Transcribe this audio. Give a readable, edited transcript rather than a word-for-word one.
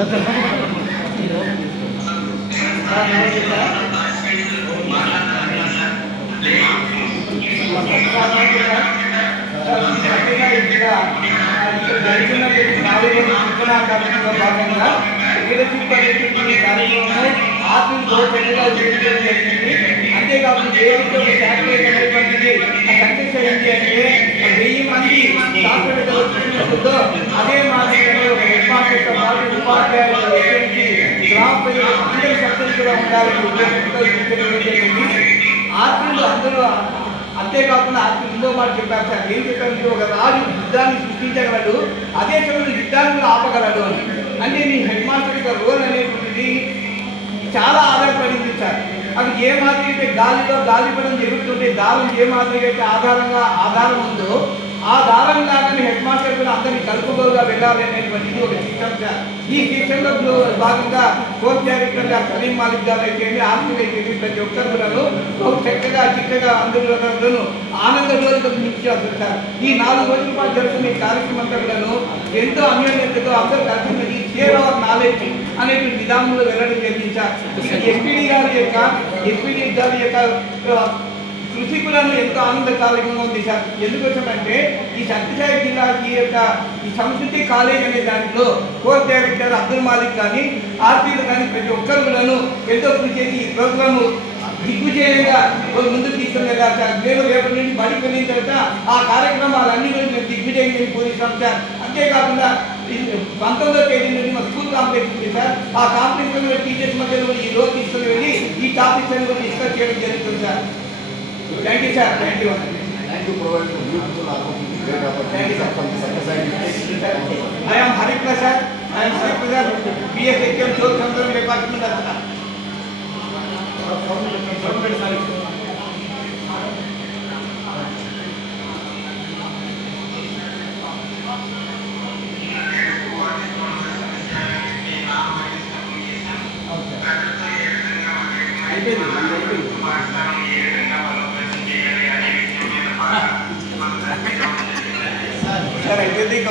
భాగంగా లీడర్షిప్ అనేటువంటి కార్యక్రమం ఆత్మీయ గౌరవంగా చేయడం జరిగింది. అంతేకాకుండా ఏదైతే శాటిలైట్ అనేటువంటిది సక్సెస్ అయింది అంటే 1000 మంది శాస్త్రవేత్తలు చూసినప్పుడు అదే మాదిరిగానే ఒక హెడ్ మాస్టర్తో పాటు ఉపాధ్యాయులు గ్రామ ప్రజలు అందరూ సక్సెస్గా ఉండాలని ఉద్దేశంతో జరిగింది. ఆత్మీయులు అందరూ అంతేకాకుండా ఆత్మీయులు ఇంకో మాట చెప్పారు సార్. ఏం చెప్పారు? ఒక రాజు యుద్ధాన్ని సృష్టించగలడు, అదే సమయంలో యుద్ధాన్ని కూడా ఆపగలడు అని. అంటే నీ హెడ్ మాస్టర్ యొక్క రోల్ అనేటువంటిది చాలా ఆధారపడింది సార్. అది ఏ మాదిరి అయితే గాలిలో గాలిపడం జరుగుతుంటే దారం ఏ మాదిరిగా అయితే ఆధారం ఉందో ఆ దారం లాగానే హెడ్ మాస్టర్ కూడా అందరినీ కలుపుకోలుగా వెళ్ళాలి అనేటువంటిది ఒక సిస్టమ్ సార్. ఈ సిస్టంలో భాగంగా కోర్స్ డైరెక్టర్ గారు సలీం మాలిక్ గారు అయితే ఆర్మీలు అయితే ప్రతి ఒక్కరు చక్కగా చిక్కగా అందరూ ఆనంద రోజులకు నిలిచారు సార్. ఈ 4 రోజుల పాటు జరుగుతున్న ఈ కార్యక్రమం అంతా కూడాను ఎంతో అన్యోన్యతతో అందరూ కలిసి షేర్ అవర్ నాలెడ్జ్ అనేటువంటి విధానంలో వెళ్ళడం జరిగింది సార్. ఎస్పీడీ గారి యొక్క కృషి కూడా ఎంతో ఆనందకారకంగా ఉంది సార్. ఎందుకోసమంటే ఈ సత్యసాయి జిల్లా ఈ సంస్కృతి కాలేజ్ అనే దాంట్లో కోర్స్ డైరెక్టర్ అబ్దుల్ మాలిక్ కానీ ఆర్పీలు కానీ ప్రతి ఒక్కరు కూడాను ఎంతో కృషి చేసి ఈ ప్రోగ్రాము దిగ్విజయంగా ముందుకు తీసుకునేలా సార్. నేను రేపటి నుండి బడికి వెళ్ళిన తర్వాత ఆ కార్యక్రమాలన్నీ కూడా మేము దిగ్విజయంగా పూజిస్తాం సార్. అంతేకాకుండా 19వ తేదీ నుండి మా స్కూల్ కాంప్లెక్స్ ఉంది సార్. ఆ కాంప్లెక్స్ లో టీచర్స్ మధ్యలో ఈ రోజు తీసుకుని వెళ్ళి ఈ టాపిక్స్ అన్ని కూడా డిస్కస్ చేయడం జరుగుతుంది sir. Thank you, sir. Thank you. Thank you for providing a beautiful opportunity. Great opportunity from the Satyasai District. I am Hari Prasad. I am Secretary BSHM Job Control Department. అయిపోయింది.